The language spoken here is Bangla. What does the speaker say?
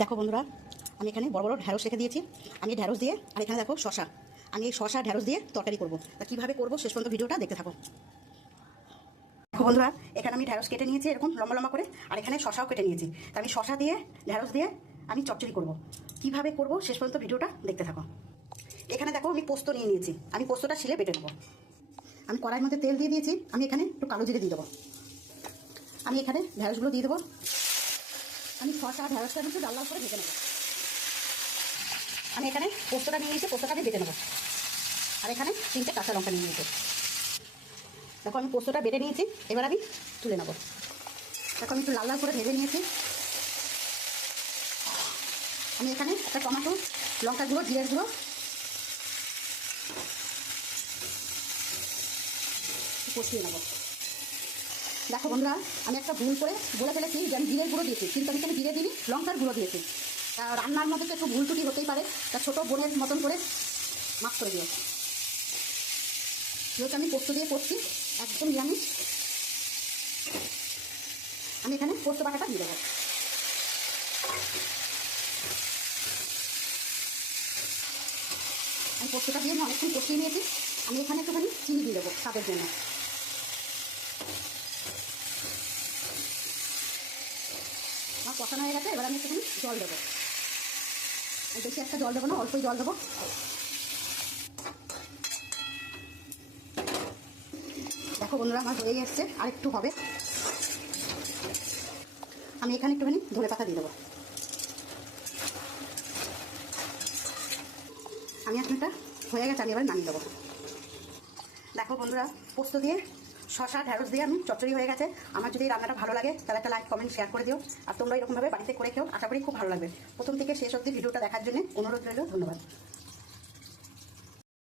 দেখো বন্ধুরা, আমি এখানে বড় বড় ঢ্যাঁড়স রেখে দিয়েছি। আমি ঢ্যাঁড়স দিয়ে, আর এখানে দেখো শশা, আমি এই শশা ঢ্যাঁড়স দিয়ে তরকারি করবো। তা কীভাবে করবো শেষ পর্যন্ত ভিডিওটা দেখতে থাকো। দেখো বন্ধুরা, এখানে আমি ঢ্যাঁড়স কেটে নিয়েছি এরকম লম্বা লম্বা করে, আর এখানে শশাও কেটে নিয়েছি। তা আমি শশা দিয়ে ঢ্যাঁড়স দিয়ে আমি চচ্চড়ি করবো। কীভাবে করবো শেষ পর্যন্ত ভিডিওটা দেখতে থাকো। এখানে দেখো আমি পোস্ত নিয়ে নিয়েছি, আমি পোস্তটা শিলে বেটে নেবো। আমি কড়াইয়ের মধ্যে তেল দিয়ে দিয়েছি, আমি এখানে একটু কালো জিরে দিয়ে দেবো। আমি এখানে ঢ্যাঁড়সগুলো দিয়ে দেবো। আমি শশা ঢ্যাঁড়সটা একটু লাল লাল করে ভেজে নেবো। আমি এখানে পোস্তটা নিয়ে নিয়েছি, পোস্তটা আমি বেটে নেবো। আর এখানে 3টে কাঁচা লঙ্কা নিয়ে নিয়েছি। দেখো আমি পোস্তটা বেটে নিয়েছি, এবার আমি তুলে নেবো। দেখো আমি একটু লাল লাল করে ভেজে নিয়েছি। আমি এখানে একটা টমেটো, লঙ্কা গুঁড়ো, জিরের গুঁড়ো, কষিয়ে নেবো। দেখো বন্ধুরা, আমি একটা ভুল করে বলে ফেলেছি যে আমি জিরের গুঁড়ো দিয়েছি, কিন্তু আমি এখানে জিরে দিইনি, লঙ্কার গুঁড়ো দিয়েছি। রান্নার মধ্যে তো একটু ভুল ত্রুটি হতেই পারে, তা ছোটো বোনের মতন করে মাফ করে দিও। যেহেতু আমি পোস্ত দিয়ে করছি, একদম নিরামিষ, আমি এখানে পোস্ত বাটাটা দিয়ে দেবো। আমি পোস্তটা দিয়ে আমি অনেকক্ষণ কষিয়ে নিয়েছি। আমি এখানে একটুখানি চিনি দিয়ে দেবো স্বাদের জন্য। আমার কষানো হয়ে গেছে, এবার আমি একটুখানি জল দেবো। বেশি একটা জল দেবো না, অল্পই জল দেবো। দেখো বন্ধুরা, আমার হয়ে এসছে, আর একটু হবে। আমি এখানে একটুখানি ধনে পাতা দিয়ে দেবো। আমি একটা হয়ে গেছে, আমি এবার নামিয়ে দেবো। দেখো বন্ধুরা, পোস্ত দিয়ে শশা ঢ্যাঁড়স দিয়ে আমি চচ্চড়ি হয়ে গেছে। আমার যদি এই রান্নাটা ভালো লাগে তাহলে একটা লাইক কমেন্ট শেয়ার করে দিও। আর তোমরা এরকমভাবে বাড়িতে করে খেও, আশা করি খুব ভালো লাগবে। প্রথম থেকে শেষ অবধি ভিডিওটা দেখার জন্য অনুরোধ রইল। ধন্যবাদ।